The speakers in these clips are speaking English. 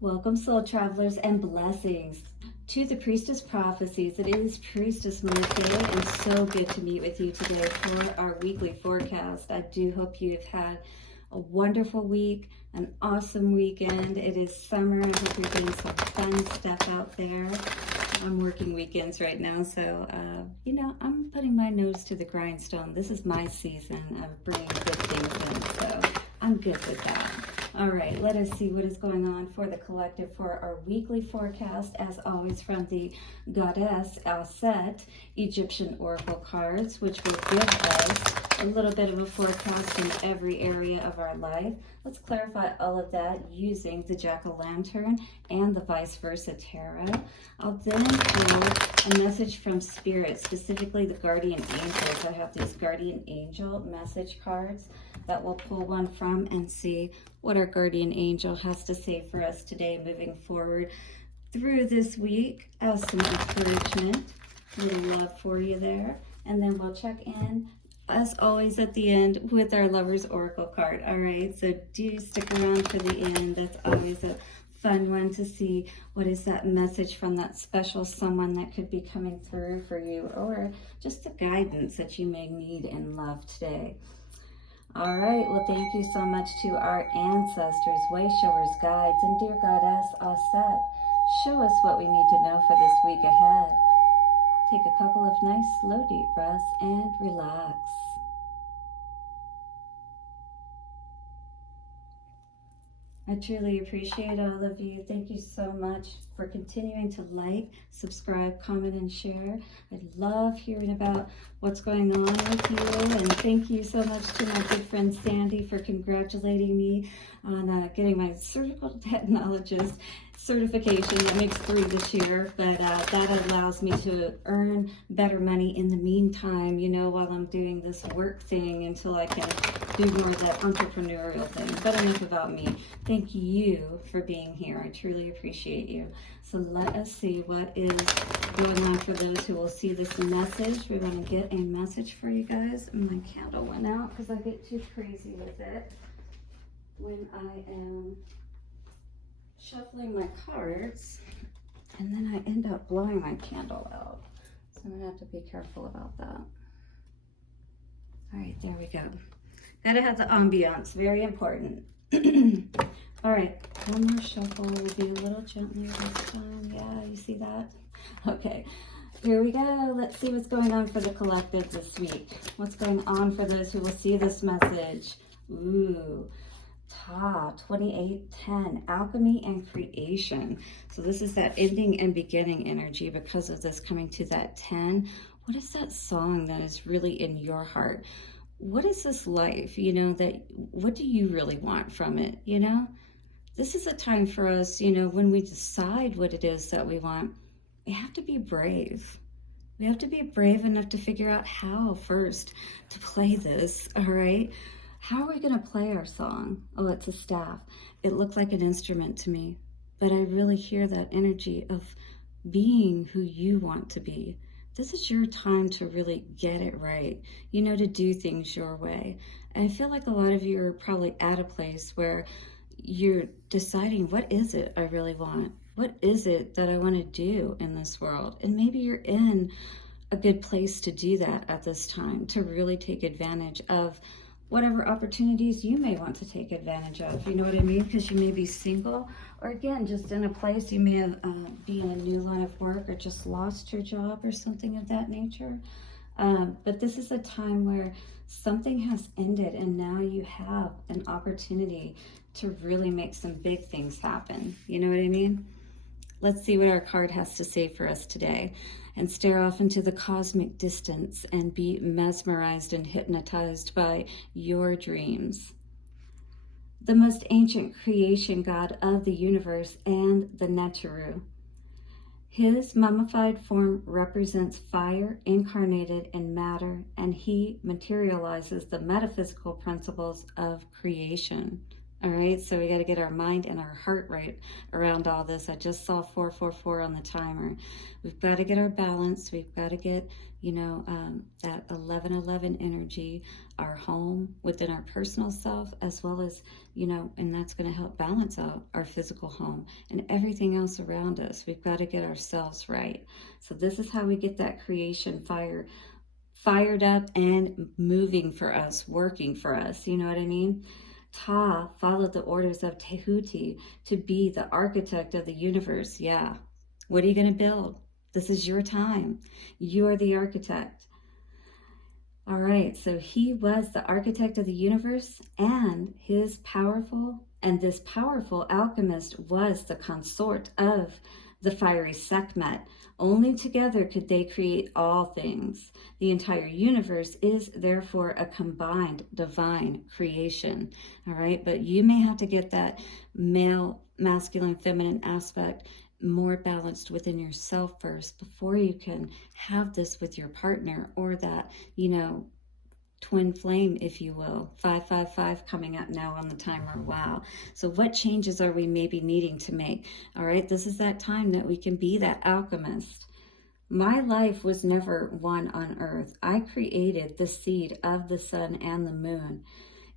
Welcome, soul travelers, and blessings to the Priestess Prophecies. It is Priestess Melissae, and so good to meet with you today for our weekly forecast. I do hope you have had a wonderful week, an awesome weekend. It is summer. I hope you're doing some fun stuff out there. I'm working weekends right now, so, I'm putting my nose to the grindstone. This is my season of bringing good things in, so I'm good with that. All right, let us see what is going on for the collective for our weekly forecast, as always from the goddess Auset Egyptian oracle cards, which will give us a little bit of a forecast in every area of our life. Let's clarify all of that using the jack-o'-lantern and the vice versa tarot. I'll then pull a message from spirit, specifically the guardian angels. I have these guardian angel message cards that we'll pull one from and see what our guardian angel has to say for us today moving forward through this week as some encouragement, a little love for you there. And then we'll check in, as always, at the end with our Lover's Oracle card. All right, so do stick around for the end. That's always a fun one to see what is that message from that special someone that could be coming through for you, or just the guidance that you may need in love today. All right, well, thank you so much to our ancestors, way showers, guides, and dear goddess Auset. Show us what we need to know for this week ahead. Take a couple of nice, slow, deep breaths and relax. I truly appreciate all of you. Thank you so much for continuing to like, subscribe, comment, and share. I love hearing about what's going on with you. And thank you so much to my good friend Sandy for congratulating me on getting my surgical technologist certification. That makes 3 this year, but that allows me to earn better money in the meantime, while I'm doing this work thing until I can do more of that entrepreneurial thing. But enough about me. Thank you for being here. I truly appreciate you. So let us see what is going on for those who will see this message. We want to get a message for you guys. And my candle went out because I get too crazy with it when I am shuffling my cards, and then I end up blowing my candle out. So I'm gonna have to be careful about that. All right, there we go. Gotta have the ambiance, very important. All right, one more shuffle. We'll be a little gentler this time. Yeah, you see that? Okay, here we go. Let's see what's going on for the collective this week. What's going on for those who will see this message? Ooh. 2810, Alchemy and Creation. So this is that ending and beginning energy because of this coming to that 10. What is that song that is really in your heart? What is this life, what do you really want from it, This is a time for us, when we decide what it is that we want, we have to be brave. We have to be brave enough to figure out how first to play this, all right? How are we going to play our song? Oh, it's a staff. It looked like an instrument to me, but I really hear that energy of being who you want to be. This is your time to really get it right, to do things your way. And I feel like a lot of you are probably at a place where you're deciding, what is it I really want? What is it that I want to do in this world? And maybe you're in a good place to do that at this time, to really take advantage of whatever opportunities you may want to take advantage of, you know what I mean? Because you may be single, or again, just in a place you may have be in a new line of work, or just lost your job or something of that nature. But this is a time where something has ended and now you have an opportunity to really make some big things happen. You know what I mean? Let's see what our card has to say for us today, and stare off into the cosmic distance and be mesmerized and hypnotized by your dreams. The most ancient creation god of the universe and the Neteru. His mummified form represents fire incarnated in matter, and he materializes the metaphysical principles of creation. All right, so we got to get our mind and our heart right around all this. I just saw 444 on the timer. We've got to get our balance. We've got to get, that 1111 energy, our home within our personal self, as well as, and that's going to help balance out our physical home and everything else around us. We've got to get ourselves right. So this is how we get that creation fire fired up and moving for us, working for us. You know what I mean? Ta followed the orders of Tehuti to be the architect of the universe. Yeah. What are you going to build? This is your time. You are the architect. All right. So he was the architect of the universe, and this powerful alchemist was the consort of the fiery Sekhmet. Only together could they create all things. The entire universe is therefore a combined divine creation. All right, but you may have to get that male, masculine, feminine aspect more balanced within yourself first before you can have this with your partner, or that, twin flame, if you will. 555 coming up now on the timer. Wow. So what changes are we maybe needing to make? All right, this is that time that we can be that alchemist. My life was never one on earth. I created the seed of the sun and the moon.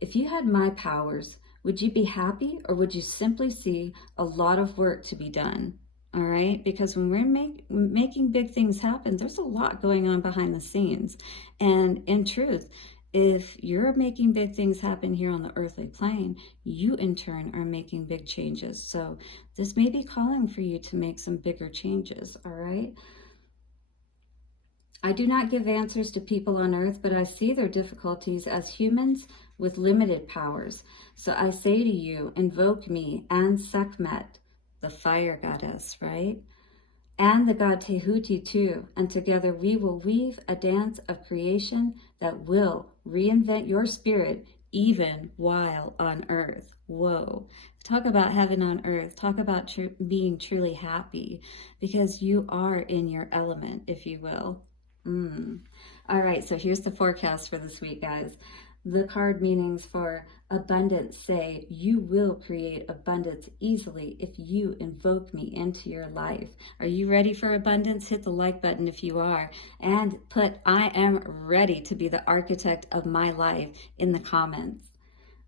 If you had my powers, would you be happy, or would you simply see a lot of work to be done? All right, because when we're making big things happen, there's a lot going on behind the scenes. And in truth, if you're making big things happen here on the earthly plane, you in turn are making big changes. So this may be calling for you to make some bigger changes, all right? I do not give answers to people on earth, but I see their difficulties as humans with limited powers. So I say to you, invoke me and Sekhmet, the fire goddess, right? And the god Tehuti too, and together we will weave a dance of creation that will reinvent your spirit even while on earth. Whoa. Talk about heaven on earth. Talk about being truly happy, because you are in your element, if you will. All right, so here's the forecast for this week, guys. The card meanings for abundance say, you will create abundance easily if you invoke me into your life. Are you ready for abundance? Hit the like button if you are, and put I am ready to be the architect of my life in the comments.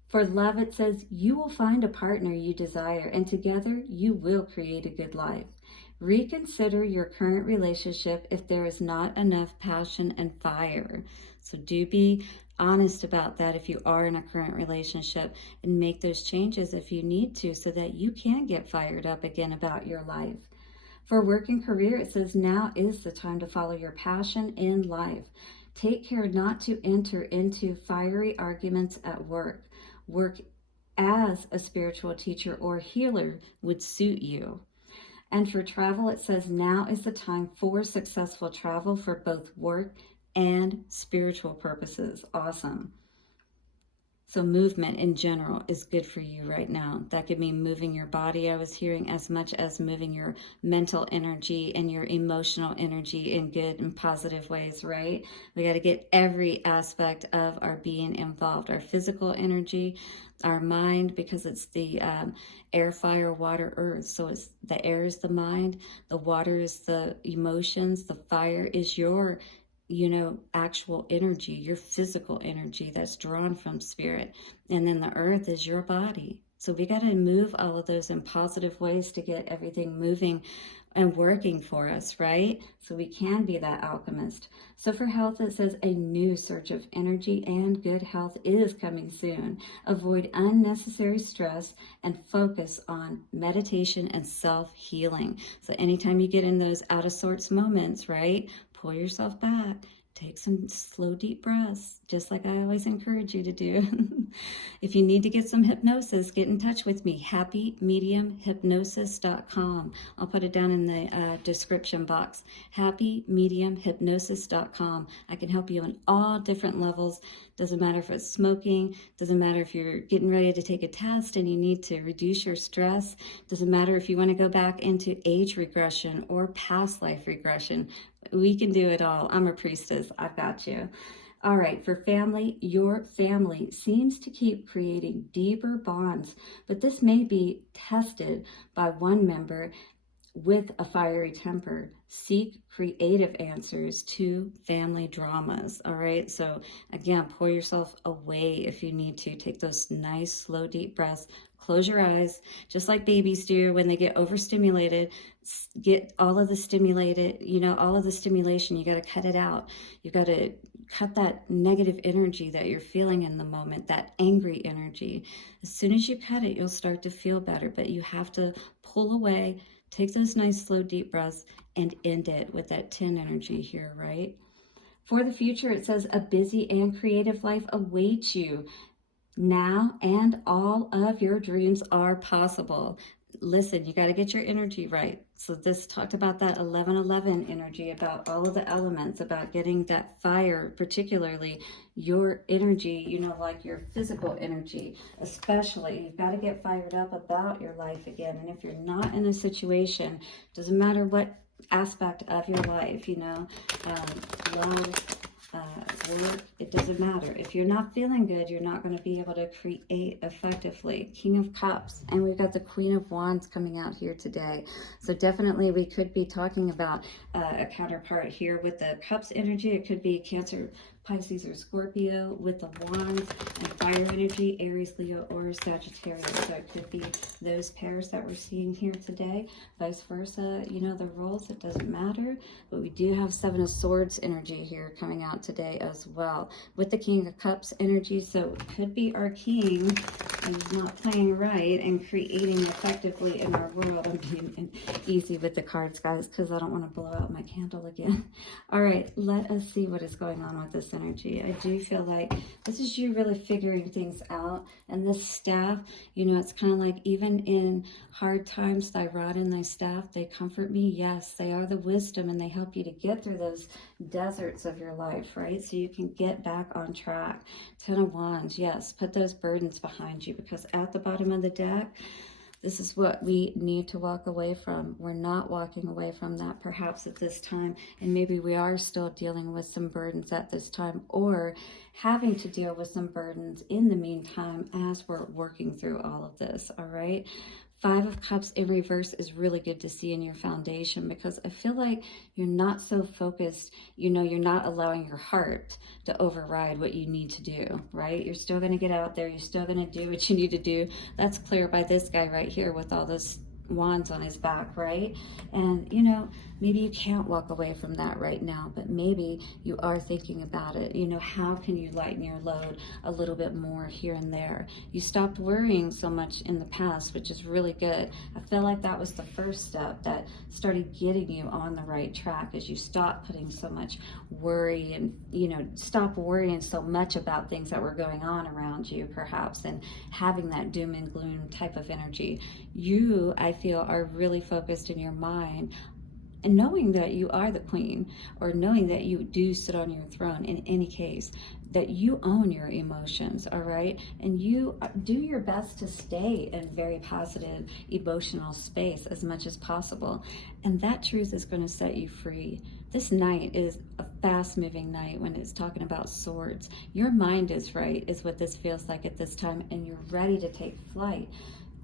For love, it says, you will find a partner you desire, and together you will create a good life. Reconsider your current relationship if there is not enough passion and fire. So do be honest about that if you are in a current relationship, and make those changes if you need to, so that you can get fired up again about your life. For work and career, it says now is the time to follow your passion in life. Take care not to enter into fiery arguments at work. Work as a spiritual teacher or healer would suit you. And for travel, it says now is the time for successful travel for both work and spiritual purposes. Awesome. So movement in general is good for you right now. That could mean moving your body, I was hearing, as much as moving your mental energy and your emotional energy in good and positive ways, right? We got to get every aspect of our being involved. Our physical energy, our mind, because it's the air, fire, water, earth. So it's the air is the mind, the water is the emotions, the fire is your actual energy, your physical energy that's drawn from spirit. And then the earth is your body. So we got to move all of those in positive ways to get everything moving and working for us, right? So we can be that alchemist. So for health, it says a new surge of energy and good health is coming soon. Avoid unnecessary stress and focus on meditation and self-healing. So anytime you get in those out of sorts moments, right? Pull yourself back, take some slow, deep breaths, just like I always encourage you to do. If you need to get some hypnosis, get in touch with me, happymediumhypnosis.com. I'll put it down in the description box, happymediumhypnosis.com. I can help you on all different levels. Doesn't matter if it's smoking, doesn't matter if you're getting ready to take a test and you need to reduce your stress, doesn't matter if you want to go back into age regression or past life regression. We can do it all. I'm a priestess. I've got you. All right, for family, your family seems to keep creating deeper bonds, but this may be tested by one member with a fiery temper. Seek creative answers to family dramas. All right, so again, pour yourself away if you need to. Take those nice, slow, deep breaths. Close your eyes, just like babies do when they get overstimulated. Get all of the stimulated, all of the stimulation. You got to cut it out. You got to cut that negative energy that you're feeling in the moment, that angry energy. As soon as you cut it, you'll start to feel better, but you have to pull away. Take those nice, slow, deep breaths and end it with that 10 energy here, right? For the future, it says a busy and creative life awaits you now, and all of your dreams are possible. Listen, you got to get your energy right. So this talked about that 1111 energy, about all of the elements, about getting that fire, particularly your energy, like your physical energy, especially. You've got to get fired up about your life again. And if you're not in a situation, doesn't matter what aspect of your life, love, work, it doesn't matter. If you're not feeling good, you're not going to be able to create effectively. King of Cups, and we've got the Queen of Wands coming out here today. So definitely we could be talking about a counterpart here with the Cups energy. It could be Cancer, Pisces, or Scorpio with the Wands, and fire energy, Aries, Leo, or Sagittarius. So it could be those pairs that we're seeing here today. Vice versa, the roles, it doesn't matter. But we do have Seven of Swords energy here coming out today as well with the King of Cups energy. So it could be our king is not playing right and creating effectively in our world. I'm being easy with the cards, guys, because I don't want to blow out my candle again. All right, let us see what is going on with this energy. I do feel like this is you really figuring things out. And this staff, it's kind of like even in hard times, thy rod and thy staff, they comfort me. Yes, they are the wisdom, and they help you to get through those deserts of your life, right? So you can get back on track. 10 of Wands, yes, put those burdens behind you, because at the bottom of the deck, this is what we need to walk away from. We're not walking away from that perhaps at this time, and maybe we are still dealing with some burdens at this time, or having to deal with some burdens in the meantime as we're working through all of this, all right? 5 of Cups in reverse is really good to see in your foundation, because I feel like you're not so focused, you're not allowing your heart to override what you need to do, right? You're still going to get out there. You're still going to do what you need to do. That's clear by this guy right here with all those wands on his back, right? And maybe you can't walk away from that right now, but maybe you are thinking about it. How can you lighten your load a little bit more here and there? You stopped worrying so much in the past, which is really good. I feel like that was the first step that started getting you on the right track, as you stop putting so much worry and stop worrying so much about things that were going on around you perhaps, and having that doom and gloom type of energy. You, I feel, are really focused in your mind, and knowing that you are the queen, or knowing that you do sit on your throne in any case, that you own your emotions, all right? And you do your best to stay in very positive emotional space as much as possible. And that truth is going to set you free. This night is a fast-moving night when it's talking about swords. Your mind is right, is what this feels like at this time, and you're ready to take flight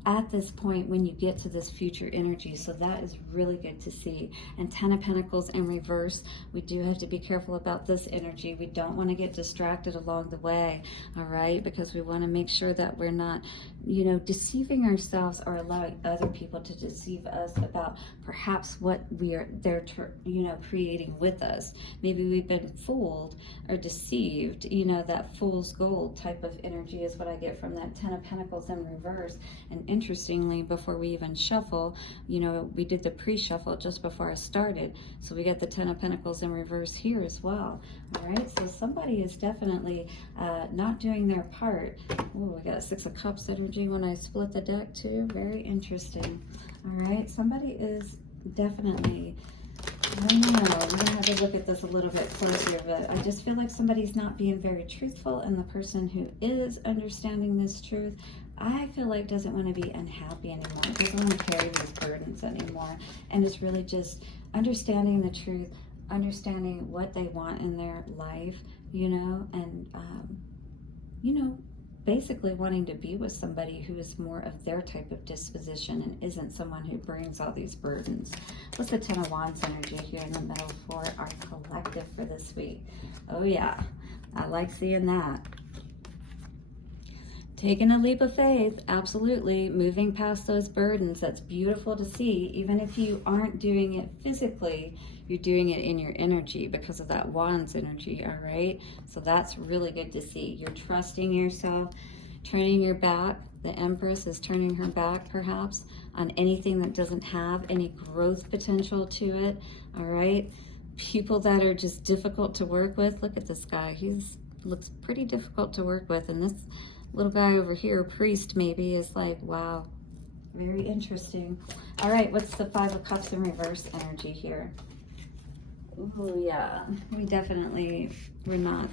at this point when you get to this future energy. So that is really good to see. And 10 of Pentacles in reverse, we do have to be careful about this energy. We don't want to get distracted along the way, all right? Because we want to make sure that we're not, deceiving ourselves or allowing other people to deceive us about perhaps what they're creating with us. Maybe we've been fooled or deceived. That fool's gold type of energy is what I get from that 10 of Pentacles in reverse. And interestingly, before we even shuffle, we did the pre-shuffle just before I started. So we got the 10 of Pentacles in reverse here as well. All right, so somebody is definitely not doing their part. Oh, we got 6 of Cups energy when I split the deck too. Very interesting. All right, somebody is definitely, I don't know, I'm going to have to look at this a little bit closer, but I just feel like somebody's not being very truthful, and the person who is understanding this truth, I feel like doesn't want to be unhappy anymore, doesn't want to carry these burdens anymore, and it's really just understanding the truth, understanding what they want in their life, you know, and, you know, basically wanting to be with somebody who is more of their type of disposition and isn't someone who brings all these burdens. What's the Ten of Wands energy here in the middle for our collective for this week? Oh yeah, I like seeing that. Taking a leap of faith, absolutely. Moving past those burdens, that's beautiful to see. Even if you aren't doing it physically, you're doing it in your energy because of that Wands energy, all right? So that's really good to see. You're trusting yourself, turning your back. The Empress is turning her back, perhaps, on anything that doesn't have any growth potential to it, all right? People that are just difficult to work with. Look at this guy. Looks pretty difficult to work with, and this little guy over here, priest maybe, is like, wow, very interesting. All right, what's the Five of Cups in reverse energy here? Oh yeah, we're not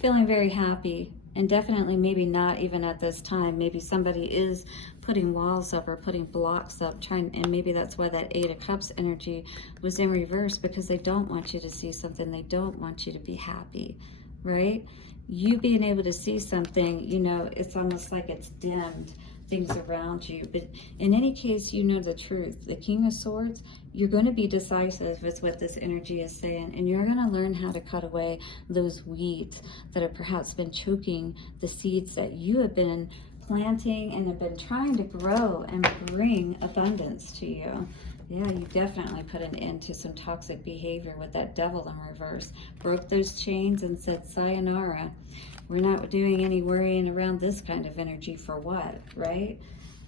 feeling very happy, and definitely maybe not even at this time. Maybe somebody is putting walls up or putting blocks up, and maybe that's why that Eight of Cups energy was in reverse, because they don't want you to see something. They don't want you to be happy, right? You being able to see something, you know, it's almost like it's dimmed things around you. But in any case, you know the truth. The King of Swords, you're going to be decisive is what this energy is saying, and you're going to learn how to cut away those weeds that have perhaps been choking the seeds that you have been planting and have been trying to grow and bring abundance to you. Yeah, you definitely put an end to some toxic behavior with that Devil in reverse. Broke those chains and said, sayonara. We're not doing any worrying around this kind of energy for what, right?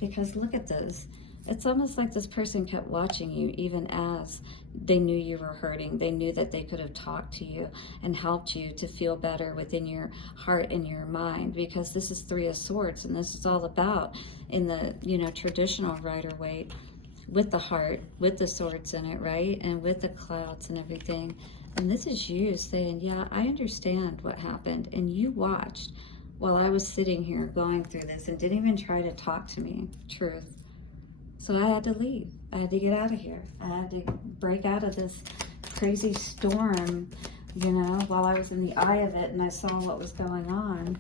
Because look at this. It's almost like this person kept watching you even as they knew you were hurting. They knew that they could have talked to you and helped you to feel better within your heart and your mind, because this is Three of Swords, and this is all about in the, you know, traditional Rider-Waite, with the heart, with the swords in it, right? And with the clouds and everything. And this is you saying, yeah, I understand what happened. And you watched while I was sitting here going through this and didn't even try to talk to me. Truth. So I had to leave. I had to get out of here. I had to break out of this crazy storm, you know, while I was in the eye of it and I saw what was going on.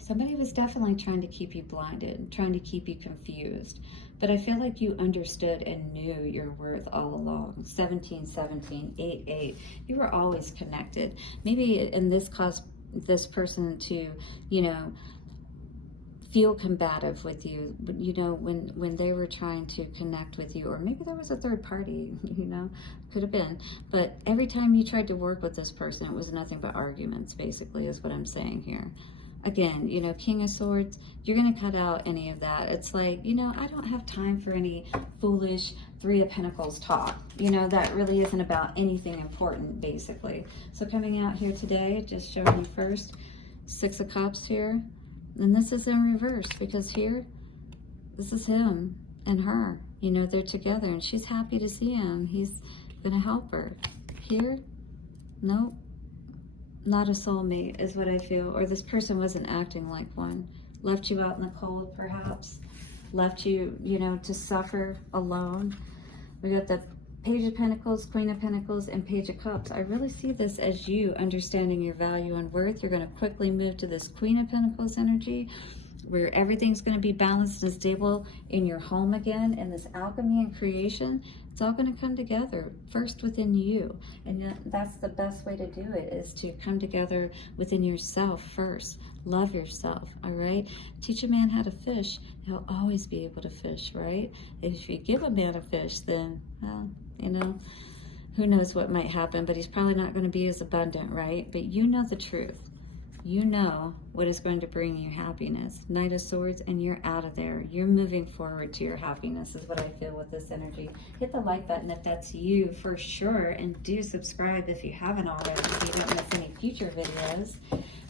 Somebody was definitely trying to keep you blinded, trying to keep you confused. But I feel like you understood and knew your worth all along. 1717, 88. You were always connected. Maybe, and this caused this person to, you know, feel combative with you, you know, when they were trying to connect with you, or maybe there was a third party, you know, could have been. But every time you tried to work with this person, it was nothing but arguments, basically, is what I'm saying here. Again, you know, King of Swords, you're going to cut out any of that. It's like, you know, I don't have time for any foolish Three of Pentacles talk. You know, that really isn't about anything important, basically. So coming out here today, just showing you first, Six of Cups here. And this is in reverse, because here, this is him and her. You know, they're together, and she's happy to see him. He's going to help her. Here, nope. Not a soulmate is what I feel, or this person wasn't acting like one. Left you out in the cold, perhaps. Left you, you know, to suffer alone. We got the Page of Pentacles, Queen of Pentacles, and Page of Cups. I really see this as you understanding your value and worth. You're going to quickly move to this Queen of Pentacles energy, where everything's going to be balanced and stable in your home again. And this alchemy and creation, it's all going to come together first within you. And that's the best way to do it, is to come together within yourself first. Love yourself, all right? Teach a man how to fish, he'll always be able to fish, right? If you give a man a fish, then, well, you know, who knows what might happen, but he's probably not going to be as abundant, right? But you know the truth. You know what is going to bring you happiness. Knight of Swords, and you're out of there. You're moving forward to your happiness is what I feel with this energy. Hit the like button if that's you for sure, and do subscribe if you haven't already so you don't miss any future videos.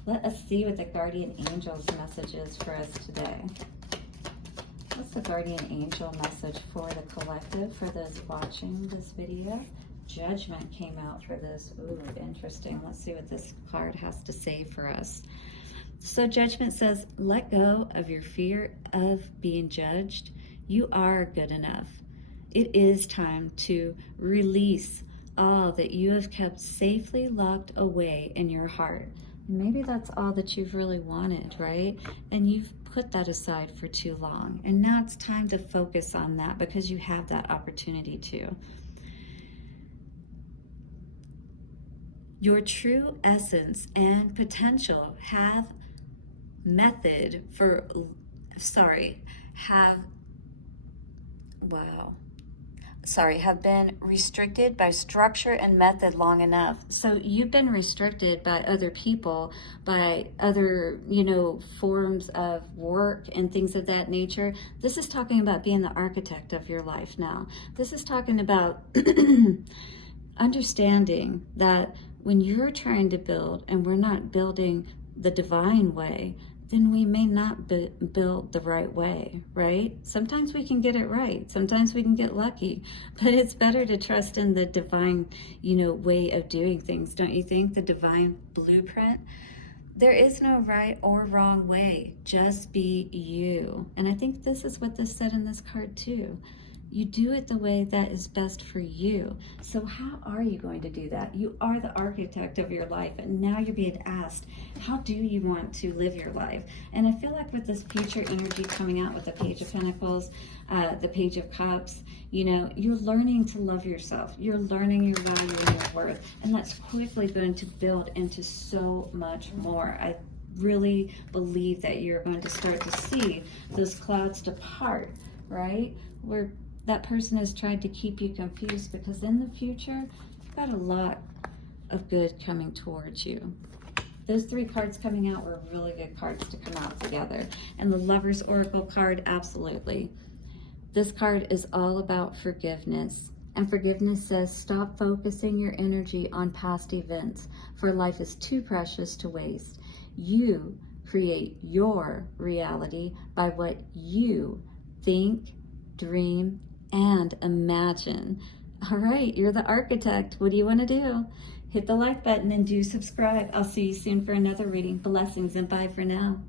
Let us see what the Guardian Angel's message is for us today. What's the Guardian Angel message for the collective, for those watching this video? Judgment came out for this. Ooh, interesting. Let's see what this card has to say for us. So Judgment says, let go of your fear of being judged. You are good enough. It is time to release all that you have kept safely locked away in your heart. And maybe that's all that you've really wanted, right? And you've put that aside for too long. And now it's time to focus on that because you have that opportunity to. Your true essence and potential have have been restricted by structure and method long enough. So you've been restricted by other people, by other, forms of work and things of that nature. This is talking about being the architect of your life now. This is talking about understanding that when you're trying to build and we're not building the divine way, then we may not build the right way, right? Sometimes we can get it right. Sometimes we can get lucky, but it's better to trust in the divine, way of doing things. Don't you think? The divine blueprint. There is no right or wrong way. Just be you. And I think this is what this said in this card too. You do it the way that is best for you. So how are you going to do that? You are the architect of your life, and now you're being asked, how do you want to live your life? And I feel like with this future energy coming out with the Page of Pentacles, the Page of Cups, you're learning to love yourself. You're learning your value and your worth, and that's quickly going to build into so much more. I really believe that you're going to start to see those clouds depart, right? Where that person has tried to keep you confused, because in the future, you've got a lot of good coming towards you. Those 3 cards coming out were really good cards to come out together. And the Lover's Oracle card, absolutely. This card is all about forgiveness. And forgiveness says, stop focusing your energy on past events, for life is too precious to waste. You create your reality by what you think, dream, and imagine. All right, you're the architect. What do you want to do? Hit the like button and do subscribe. I'll see you soon for another reading. Blessings and bye for now.